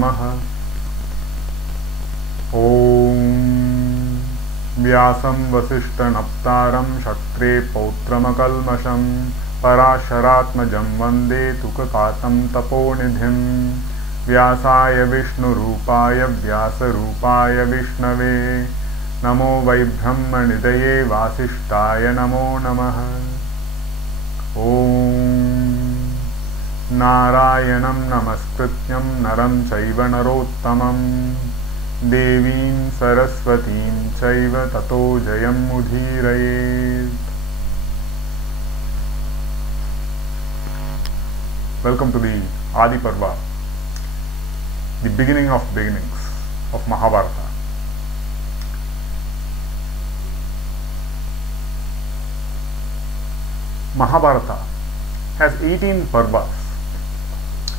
नमः। ॐ व्यासं वसिष्ठनप्तारं शक्रे पौत्रमकल्मषं पराशरात्मजं वन्दे तुककातं तपोनिधिं। व्यासाय विष्णुरूपाय व्यासरूपाय विष्णवे नमो वै ब्रह्मनिधये वासिष्ठाय नमो नमः। ॐ नारायणं नमस्कृत्यं नरं चैव नरोत्तमं देवीं सरस्वतीं चैव ततो जयमुदीरयेत्। Welcome to the Adi Parva, the beginning of beginnings of Mahabharata. Mahabharata has 18 parvas.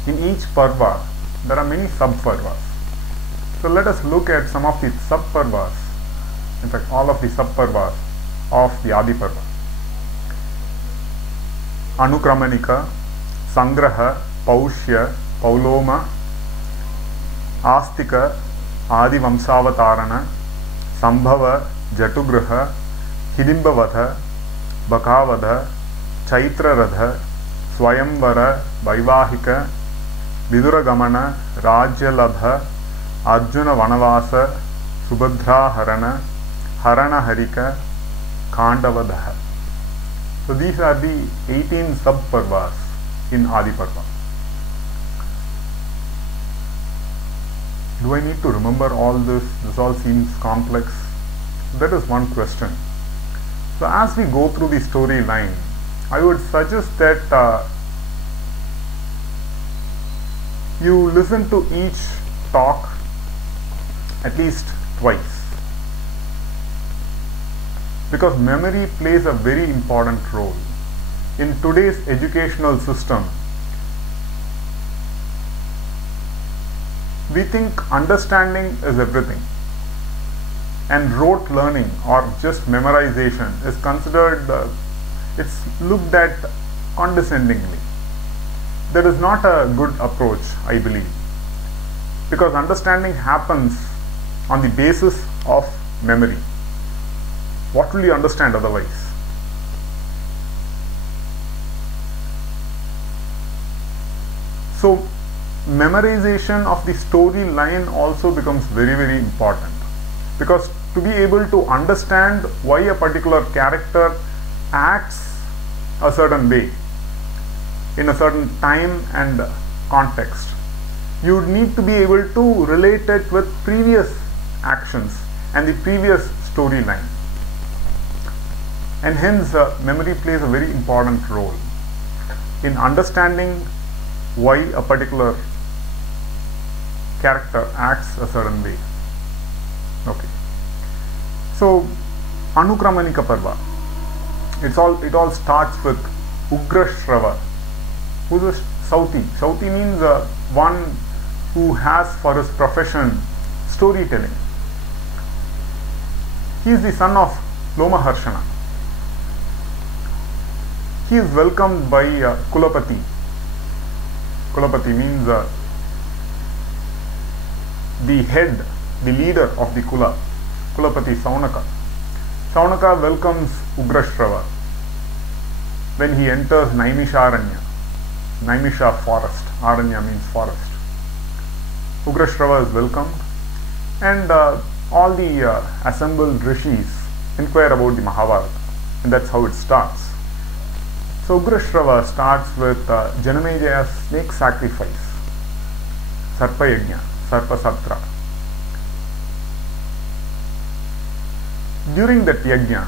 In each parva, there are many sub-parvas. So let us look at some of the sub-parvas, in fact all of the sub-parvas of the Adi Parva. Anukramanika, Sangraha, Paushya, Pauloma, Astika, Adi Vamsavatarana, Sambhava, Jatugruha, Hidimbavadha, Bakavadha, Chaitra-radha, Swayamvara, Vaivahika, Viduragamana, Rajyalabha, Arjuna Vanavasa, Subhadra Harana, Harana Harika, Kandavadha. So these are the 18 sub-parvas in Adi Parva. Do I need to remember all this? This all seems complex. That is one question. So as we go through the storyline, I would suggest that you listen to each talk at least twice, because memory plays a very important role. In today's educational system, we think understanding is everything, and rote learning or just memorization is considered, it's looked at condescendingly. That is not a good approach, I believe, because understanding happens on the basis of memory. What will you understand otherwise? So memorization of the storyline also becomes very, very important, because to be able to understand why a particular character acts a certain way in a certain time and context, you would need to be able to relate it with previous actions and the previous storyline, and hence memory plays a very important role in understanding why a particular character acts a certain way. Okay. So Anukramanika Parva, it all starts with Ugrashrava, who is a Sauti. Sauti means one who has for his profession storytelling. He is the son of Lomaharshana. He is welcomed by Kulapati. Kulapati means the head, the leader of the Kula. Kulapati Saunaka. Saunaka welcomes Ugrashrava when he enters Naimisharanya. Naimisha forest. Aranya means forest. Ugrashrava is welcomed, and all the assembled rishis inquire about the Mahabharata, and that's how it starts. So Ugrashrava starts with Janamejaya's snake sacrifice, Sarpa Yajna, Sarpa Satra. During that yajna,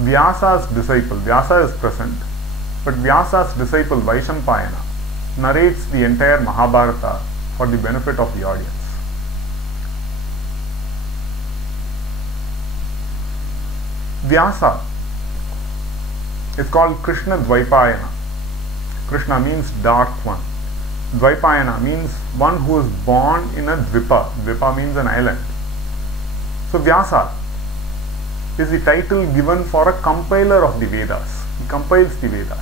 Vyasa's disciple, Vyasa is present, but Vyasa's disciple Vaishampayana narrates the entire Mahabharata for the benefit of the audience. Vyasa is called Krishna Dvaipayana. Krishna means dark one. Dvaipayana means one who is born in a Dvipa. Dvipa means an island. So Vyasa is the title given for a compiler of the Vedas. He compiles the Vedas.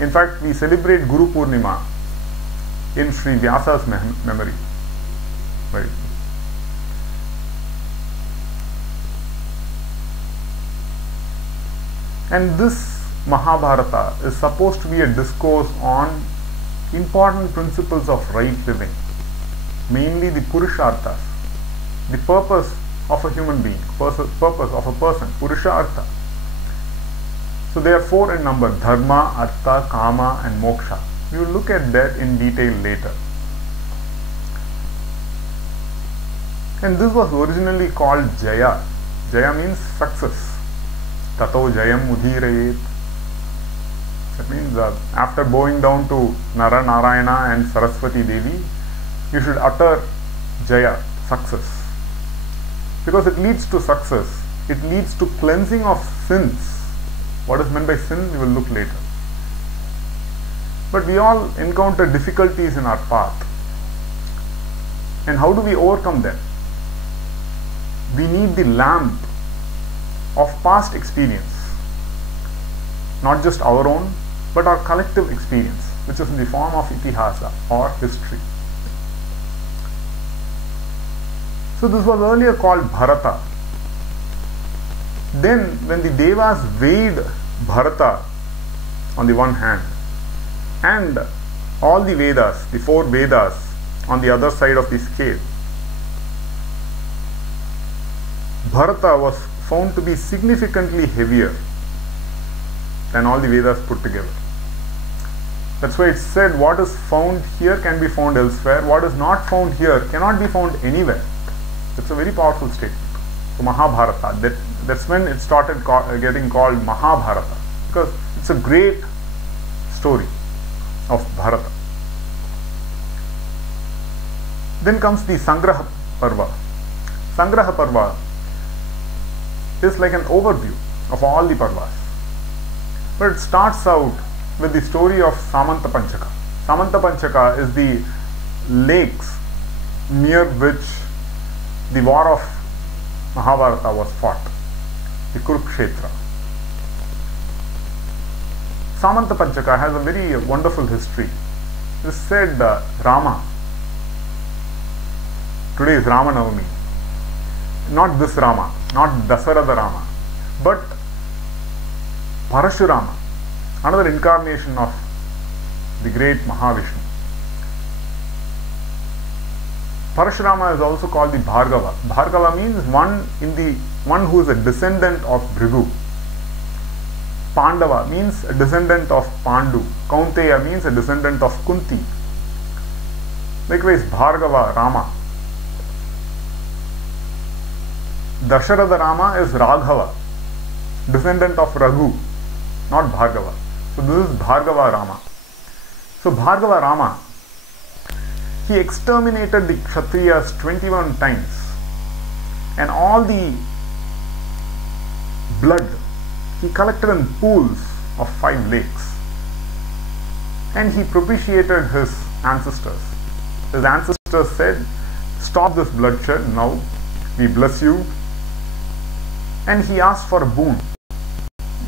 In fact, we celebrate Guru Purnima in Sri Vyasa's memory. Right. And this Mahabharata is supposed to be a discourse on important principles of right living, mainly the Purusharthas, the purpose of a human being, purpose of a person, Purushartha. So there are 4 in number: Dharma, Artha, Kama and Moksha. We will look at that in detail later. And this was originally called Jaya. Jaya means success. Tato Jayam Udhirayet. That means after bowing down to Nara Narayana and Saraswati Devi, you should utter Jaya, success. Because it leads to success. It leads to cleansing of sins. What is meant by sin, we will look later. But we all encounter difficulties in our path. And how do we overcome them? We need the lamp of past experience. Not just our own, but our collective experience, which is in the form of itihasa or history. So this was earlier called Bharata. Then when the Devas weighed Bharata on the one hand and all the Vedas, the 4 Vedas on the other side of the scale, Bharata was found to be significantly heavier than all the Vedas put together. That's why it said what is found here can be found elsewhere, what is not found here cannot be found anywhere. That's a very powerful statement. So Mahabharata, that's when it started getting called Mahabharata, because it's a great story of Bharata. Then comes the Sangraha Parva. Sangraha Parva is like an overview of all the Parvas. But it starts out with the story of Samanta Panchaka. Samanta Panchaka is the lakes near which the war of Mahabharata was fought, the Kurukshetra. Samanta Panchaka has a very wonderful history. It is said Rama, today is Rama Navami, not this Rama, not Dasaratha Rama, but Parashurama, another incarnation of the great Mahavishnu. Parashurama is also called the Bhargava. Bhargava means one who is a descendant of Bhrigu. Pandava means a descendant of Pandu. Kaunteya means a descendant of Kunti. Likewise, Bhargava, Rama. Dasharatha Rama is Raghava, descendant of Raghu, not Bhargava. So this is Bhargava Rama. So Bhargava Rama, he exterminated the Kshatriyas 21 times, and all the blood he collected in pools of 5 lakes, and he propitiated his ancestors. His ancestors said, "Stop this bloodshed now, we bless you." And he asked for a boon,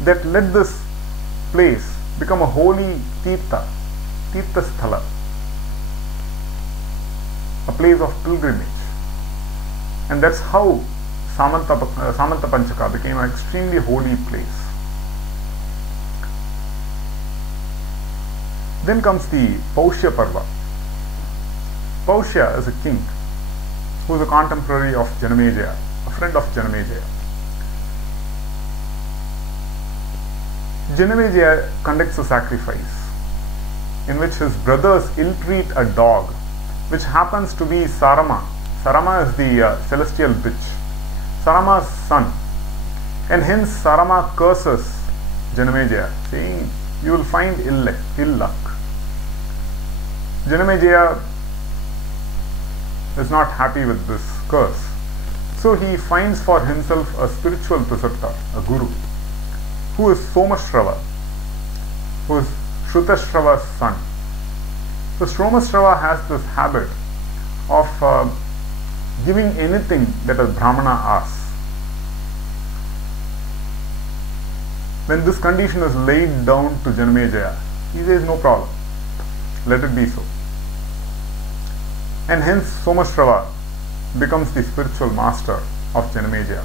that let this place become a holy Tirtha Sthala, a place of pilgrimage. And that's how Samanta Panchaka became an extremely holy place. Then comes the Paushya Parva. Paushya is a king who is a contemporary of Janamejaya, a friend of Janamejaya. Janamejaya conducts a sacrifice in which his brothers ill-treat a dog, which happens to be Sarama. Sarama is the celestial bitch, Sarama's son, and hence Sarama curses Janamejaya, saying, "You will find ill luck." Janamejaya is not happy with this curse, so he finds for himself a spiritual preceptor, a guru, who is Somashrava, who is Shrutashrava's son. So Somashrava has this habit of giving anything that a Brahmana asks. When this condition is laid down to Janamejaya, he says, "No problem, let it be so." and hence Somashrava becomes the spiritual master of Janamejaya.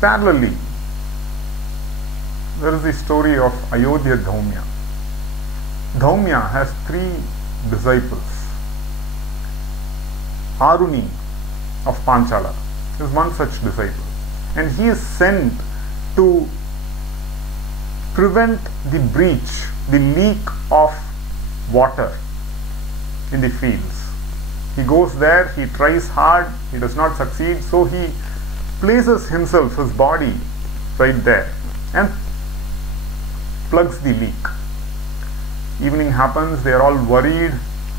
Parallelly, there is the story of Ayodhya Dhaumya. Dhaumya has 3 disciples. Aruni of Panchala is one such disciple, and he is sent to prevent the breach, the leak of water in the fields. He goes there, he tries hard, he does not succeed, so he places himself, his body, right there and plugs the leak. Evening happens, they are all worried.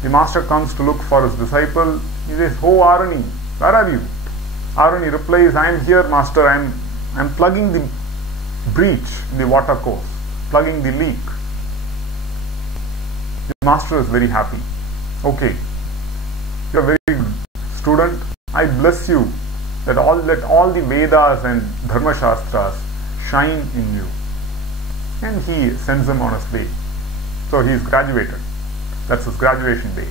The master comes to look for his disciple. He says, "Oh Aruni, where are you?" Aruni replies, "I am here, master. I am plugging the breach in the water course, plugging the leak." The master is very happy. "Okay, you are a very good student. I bless you that let all the Vedas and Dharma Shastras shine in you." And he sends him on his way. So he is graduated. That's his graduation day.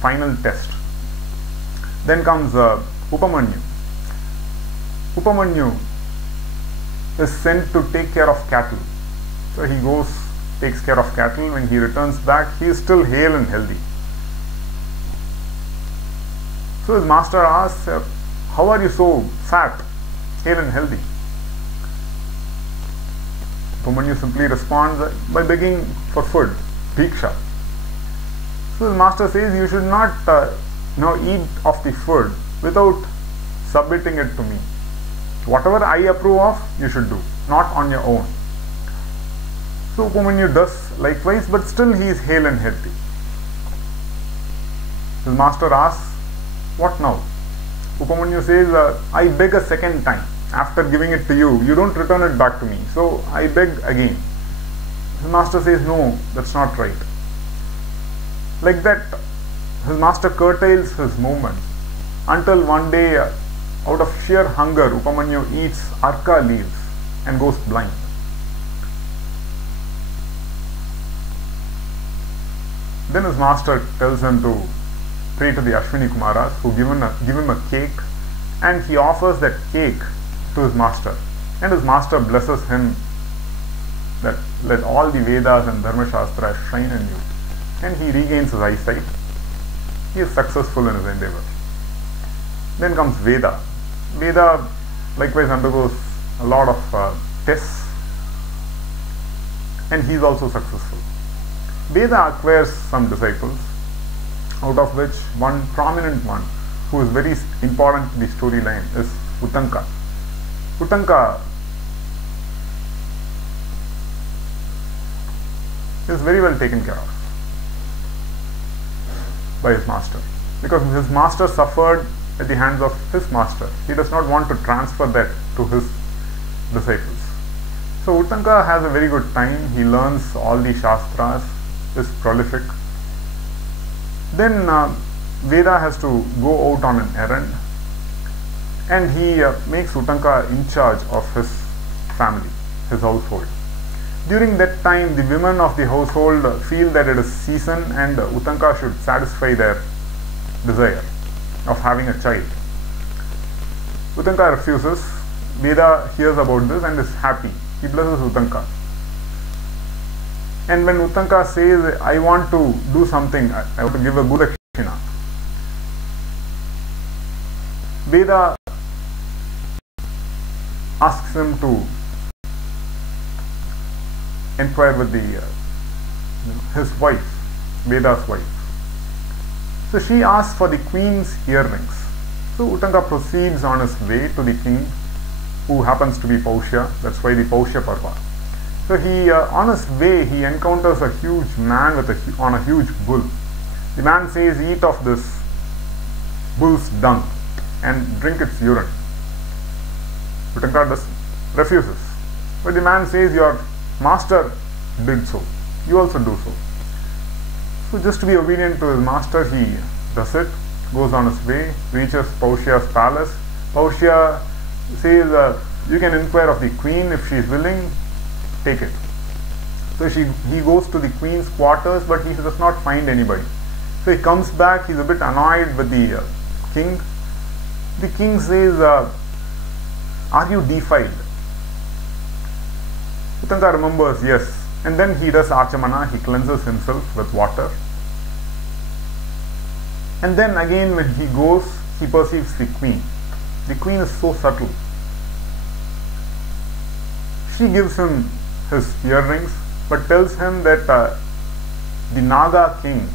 Final test. Then comes Upamanyu. Upamanyu is sent to take care of cattle. So he goes, takes care of cattle. When he returns back, he is still hale and healthy. So his master asks, "How are you so fat, hale and healthy?" Upamanyu simply responds by begging for food, bhiksha. So the master says, "You should not eat of the food without submitting it to me. Whatever I approve of, you should do, not on your own." So Upamanyu does likewise, but still he is hale and healthy. His master asks, "What now?" Upamanyu says, "I beg a second time. After giving it to you, you don't return it back to me. So I beg again." His master says, "No, that's not right." Like that, his master curtails his movements until one day, out of sheer hunger, Upamanyu eats arka leaves and goes blind. Then his master tells him to pray to the Ashwini Kumaras, who give him a cake, and he offers that cake to his master, and his master blesses him that let all the Vedas and Dharma Shastras shine in you, and he regains his eyesight. He is successful in his endeavor. Then comes Veda. Veda likewise undergoes a lot of tests, and he is also successful. Veda acquires some disciples, out of which one prominent one, who is very important to the storyline, is Uttanka. Uttanka is very well taken care of by his master, because his master suffered at the hands of his master. He does not want to transfer that to his disciples. So Uttanka has a very good time. He learns all the Shastras, is prolific. Then Veda has to go out on an errand, and he makes Uttanka in charge of his family, his household. During that time, the women of the household feel that it is season and Uttanka should satisfy their desire of having a child. Uttanka refuses. Veda hears about this and is happy. He blesses Uttanka. And when Uttanka says, "I want to do something, I want to give a Gudakshina," Veda asks him to inquire with his wife, Veda's wife. So she asks for the queen's earrings. So Uttanka proceeds on his way to the king, who happens to be Paushya. That's why the Paushya Parva. So he, on his way, he encounters a huge man on a huge bull. The man says, "Eat of this bull's dung and drink its urine." Uttanka refuses. But the man says, "Your master did so. You also do so." So just to be obedient to his master, he does it, goes on his way, reaches Paushya's palace. Paushya says, "You can inquire of the queen if she is willing, take it." So he goes to the queen's quarters, but he does not find anybody. So he comes back, he's a bit annoyed with the king. The king says, are you defiled? Uttanka remembers, yes. And then he does Achamana, he cleanses himself with water. And then again when he goes, he perceives the queen. The queen is so subtle. She gives him his earrings, but tells him that the Naga king,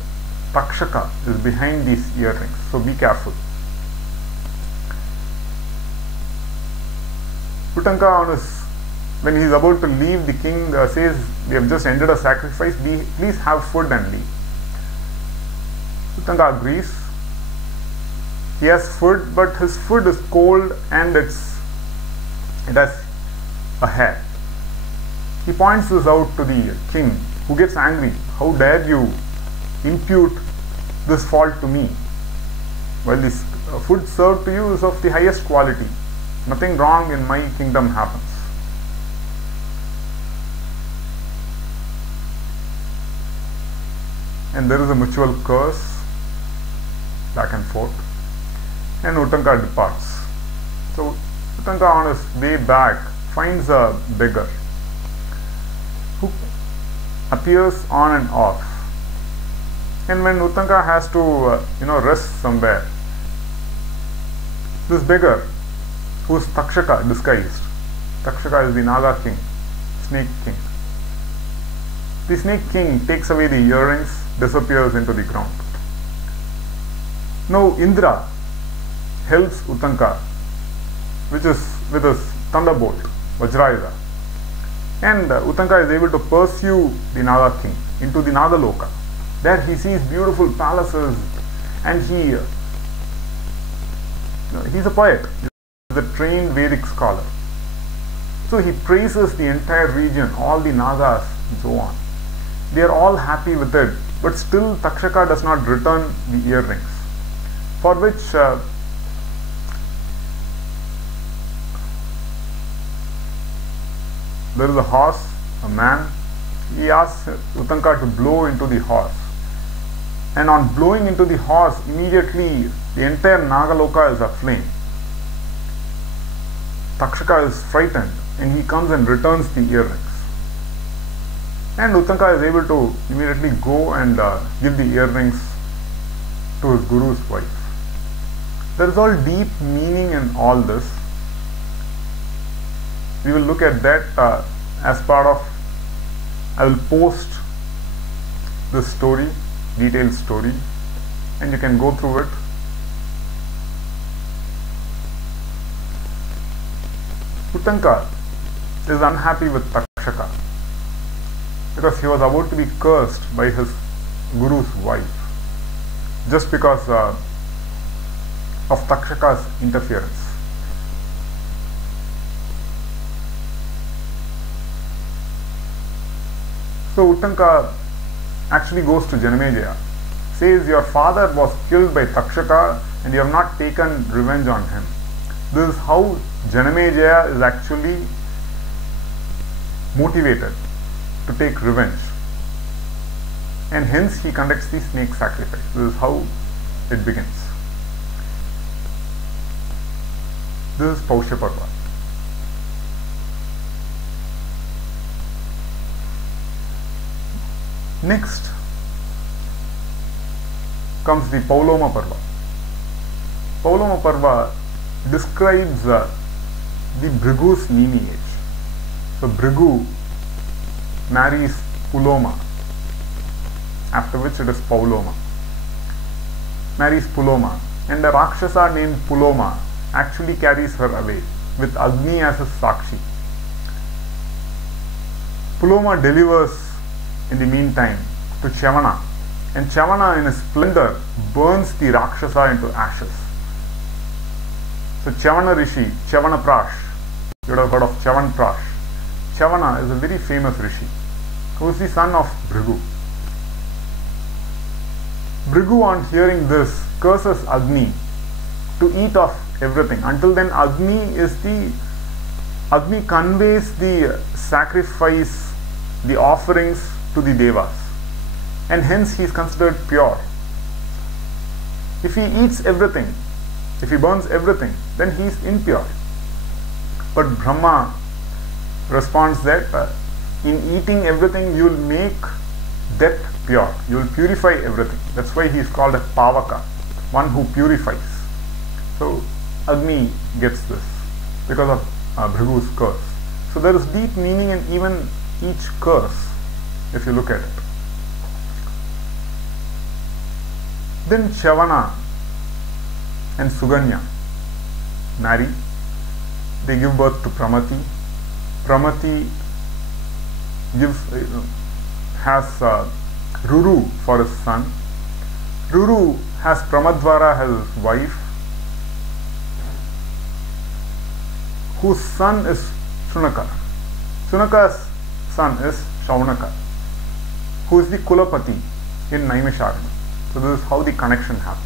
Takshaka, is behind these earrings. So be careful. Uttanka, when he is about to leave, the king says, we have just ended a sacrifice, please have food and leave. Uttanka agrees. He has food, but his food is cold and it has a hair. He points this out to the king, who gets angry. How dare you impute this fault to me? While this food served to you is of the highest quality. Nothing wrong in my kingdom happens. And there is a mutual curse, back and forth, and Uttanka departs. So Uttanka on his way back finds a beggar who appears on and off. And when Uttanka has to rest somewhere, this beggar, who is Takshaka disguised. Takshaka is the Naga king, snake king. The snake king takes away the earrings, disappears into the ground. Now Indra helps Uttanka, which is with his thunderbolt, Vajrayuda. And Uttanka is able to pursue the Naga king into the Nagaloka. There he sees beautiful palaces, and he's a poet. He's a trained Vedic scholar. So he praises the entire region, all the Nagas and so on. They are all happy with it, but still Takshaka does not return the earrings, for which there is a horse, a man. He asks Uttanka to blow into the horse, and on blowing into the horse, immediately the entire Nagaloka is aflame. Takshaka is frightened and he comes and returns the earrings. And Uttanka is able to immediately go and give the earrings to his guru's wife. There is all deep meaning in all this. We will look at that as part of, I will post this story, detailed story, and you can go through it. Uttanka is unhappy with Takshaka because he was about to be cursed by his guru's wife just because of Takshaka's interference. So Uttanka actually goes to Janamejaya, says, your father was killed by Takshaka and you have not taken revenge on him. This is how Janamejaya is actually motivated to take revenge, and hence he conducts the snake sacrifice. This is how it begins. This is Paushya Parva. Next comes the Pauloma Parva. Pauloma Parva describes the Bhrigu's lineage. So Bhrigu marries Puloma, after which it is Pauloma. Marries Puloma, and a Rakshasa named Puloma actually carries her away with Agni as his Sakshi. Puloma delivers in the meantime to Chavana, and Chavana in his splendor burns the Rakshasa into ashes. So Chavana Rishi, Chavana Prash, you would have heard of Chavan Prash. Chavana is a very famous Rishi who is the son of Bhrigu. Bhrigu, on hearing this, curses Agni to eat off everything. Until then, Agni conveys the sacrifice the offerings to the devas, and hence he is considered pure. If he eats everything, if he burns everything, then he is impure. But Brahma responds that in eating everything you will make death pure, you will purify everything. That's why he is called a Pavaka, one who purifies. So Agni gets this because of Bhrigu's curse. So there is deep meaning in even each curse if you look at it. Then Chavana and Suganya marry. They give birth to Pramati. Pramati has Ruru for his son. Ruru has Pramadvara as his wife, whose son is Shunaka. Shunaka's son is Shaunaka, who is the Kulapati in Naimisharanya. So this is how the connection happens.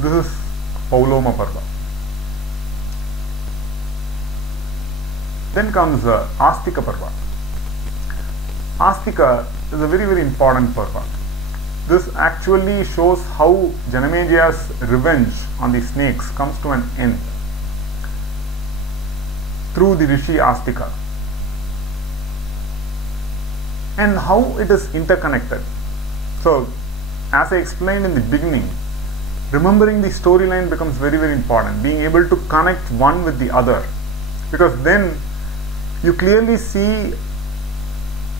This is Pauloma Parva. Then comes Astika Parva. Astika is a very, very important Parva. This actually shows how Janamejaya's revenge on the snakes comes to an end through the Rishi Astika, and how it is interconnected. So, as I explained in the beginning, remembering the storyline becomes very, very important. Being able to connect one with the other, because then you clearly see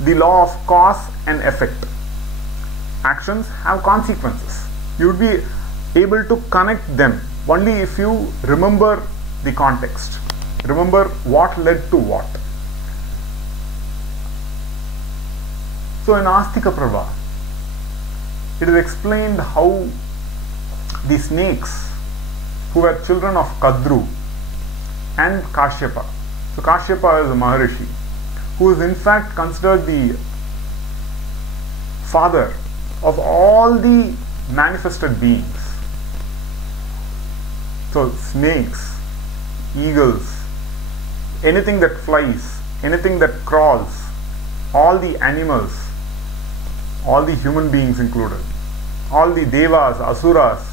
the law of cause and effect. Actions have consequences. You would be able to connect them only if you remember the context, remember what led to what. So in Astika Prabha, it is explained how the snakes who were children of Kadru and Kashyapa. So Kashyapa is a Maharishi who is in fact considered the father of all the manifested beings. So snakes, eagles, anything that flies, anything that crawls, all the animals, all the human beings included, all the devas, asuras,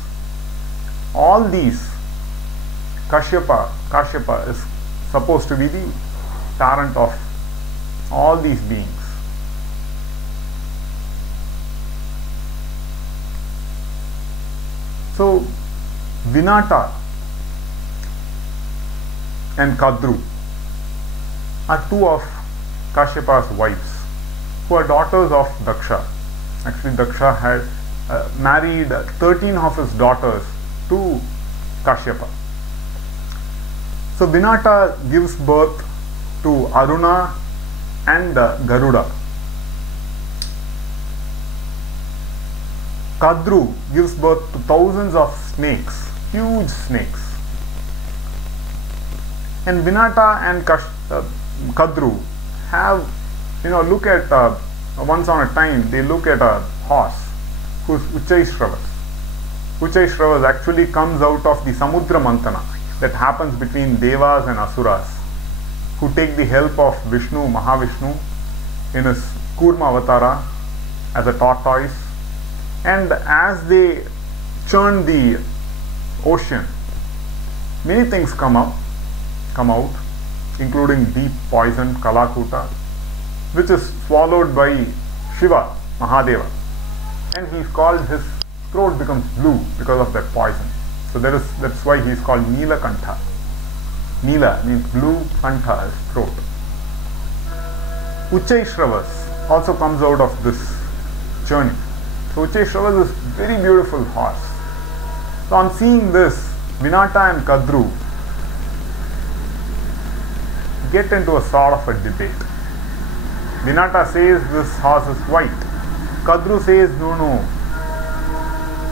all these, Kashyapa is supposed to be the parent of all these beings. So Vinata and Kadru are two of Kashyapa's wives, who are daughters of Daksha. Actually, Daksha had married 13 of his daughters to Kashyapa. So Vinata gives birth to Aruna and Garuda. Kadru gives birth to thousands of snakes, huge snakes. And Vinata and Kadru have, look at, once on a time, they look at a horse whose Uchai-Shravas. Uchai-Shravas actually comes out of the Samudra Mantana that happens between Devas and Asuras, who take the help of Vishnu, Mahavishnu, in his Kurma Avatara as a tortoise. And as they churn the ocean, many things come out, including deep poison, Kalakuta, which is swallowed by Shiva, Mahadeva. And he is called, his throat becomes blue because of that poison. So that's why he is called Neelakantha. Neela means blue, Kantha is throat. Uchai-Shravas also comes out of this journey. So Uchai-Shravas is very beautiful horse. So on seeing this, Vinata and Kadru get into a sort of a debate. Vinata says this horse is white. Kadru says no.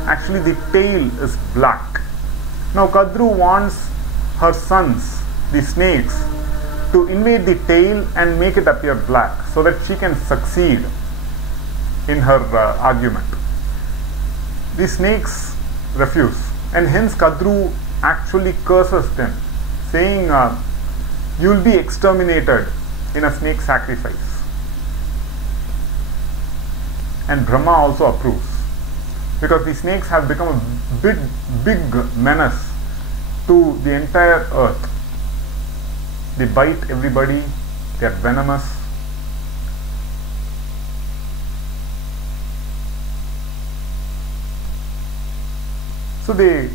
Actually the tail is black. Now Kadru wants her sons, the snakes, to invade the tail and make it appear black so that she can succeed in her argument. The snakes refuse, and hence Kadru actually curses them, saying, you will be exterminated in a snake sacrifice. And Brahma also approves, because the snakes have become a big menace to the entire earth. They bite everybody, they are venomous. So the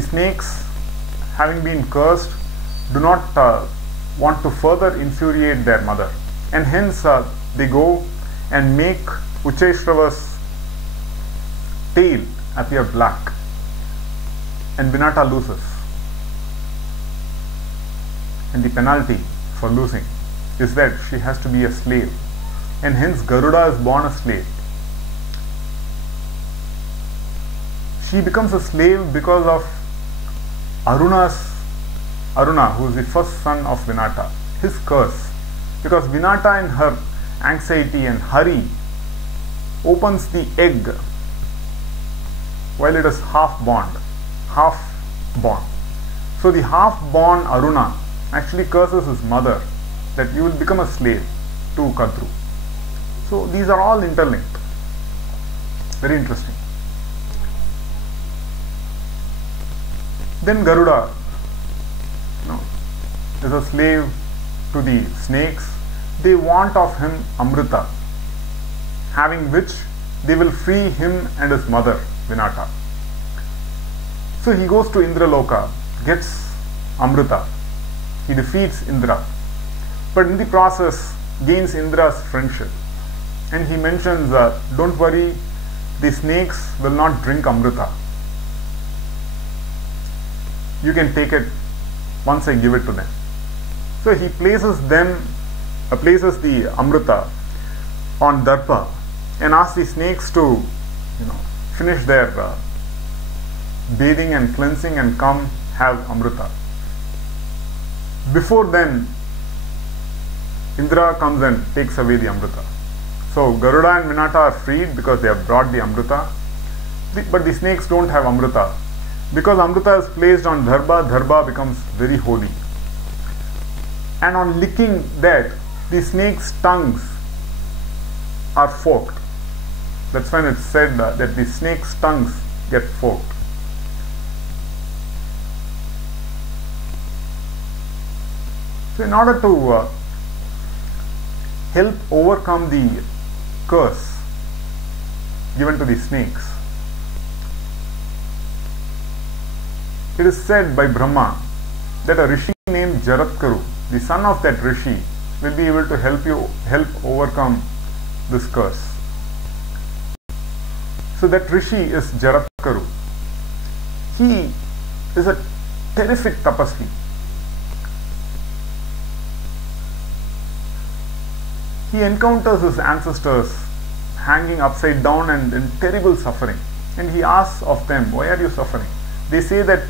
snakes, having been cursed, do not want to further infuriate their mother, and hence they go and make Ucheshrava's tail appear black, and Vinata loses. And the penalty for losing is that she has to be a slave, and hence Garuda is born a slave. She becomes a slave because of Aruna, who is the first son of Vinata, his curse. Because Vinata, in her anxiety and hurry, opens the egg while it is half-born. So the half-born Aruna actually curses his mother that you will become a slave to Kadru. So these are all interlinked. Very interesting. Then Garuda is a slave to the snakes. They want of him Amrita, having which they will free him and his mother Vinata. So he goes to Indraloka, gets Amrita, he defeats Indra, but in the process gains Indra's friendship, and he mentions, don't worry, the snakes will not drink Amrita. You can take it once I give it to them. So he places the Amrita on Darpa and asks the snakes to finish their bathing and cleansing and come have Amrita. Before then, Indra comes and takes away the Amrita. So Garuda and Vinata are freed because they have brought the Amrita, but the snakes don't have Amrita. Because Amrita is placed on Dharba, Dharba becomes very holy. And on licking that, the snake's tongues are forked. That's when it's said that the snake's tongues get forked. So in order to help overcome the curse given to the snakes, it is said by Brahma that a rishi named Jaratkaru, the son of that rishi, will be able to help overcome this curse. So that rishi is Jaratkaru. He is a terrific tapasvi. He encounters his ancestors hanging upside down and in terrible suffering, and he asks of them, why are you suffering? They say that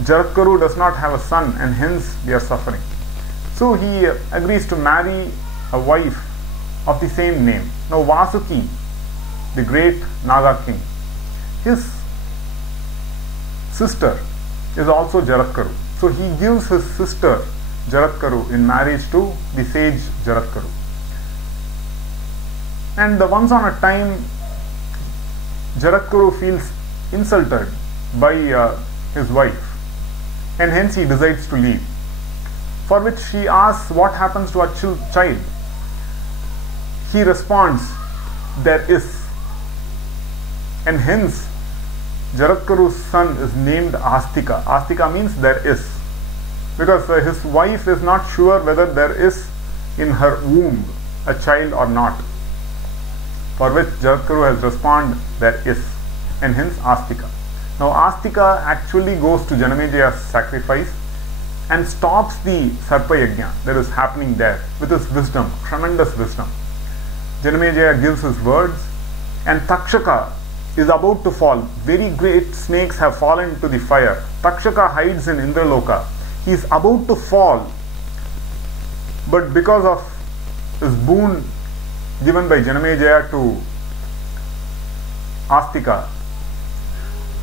Jaratkaru does not have a son and hence they are suffering. So he agrees to marry a wife of the same name. Now Vasuki, the great Naga king, his sister is also Jaratkaru. So he gives his sister Jaratkaru in marriage to the sage Jaratkaru. And once on a time, Jaratkaru feels insulted by his wife, and hence he decides to leave. For which she asks what happens to our child. He responds, there is. And hence Jaratkaru's son is named Astika. Astika means there is. Because his wife is not sure whether there is in her womb a child or not. For which Jaratkaru has responded, there is. And hence Astika. Now Astika actually goes to Janamejaya's sacrifice and stops the Sarpa Yajna that is happening there with his wisdom, tremendous wisdom. Janamejaya gives his words, and Takshaka is about to fall. Very great snakes have fallen into the fire. Takshaka hides in Indraloka. He is about to fall, but because of his boon given by Janamejaya to Astika,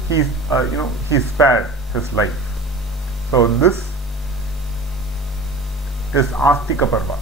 he spared his life. So this is Astika Parva.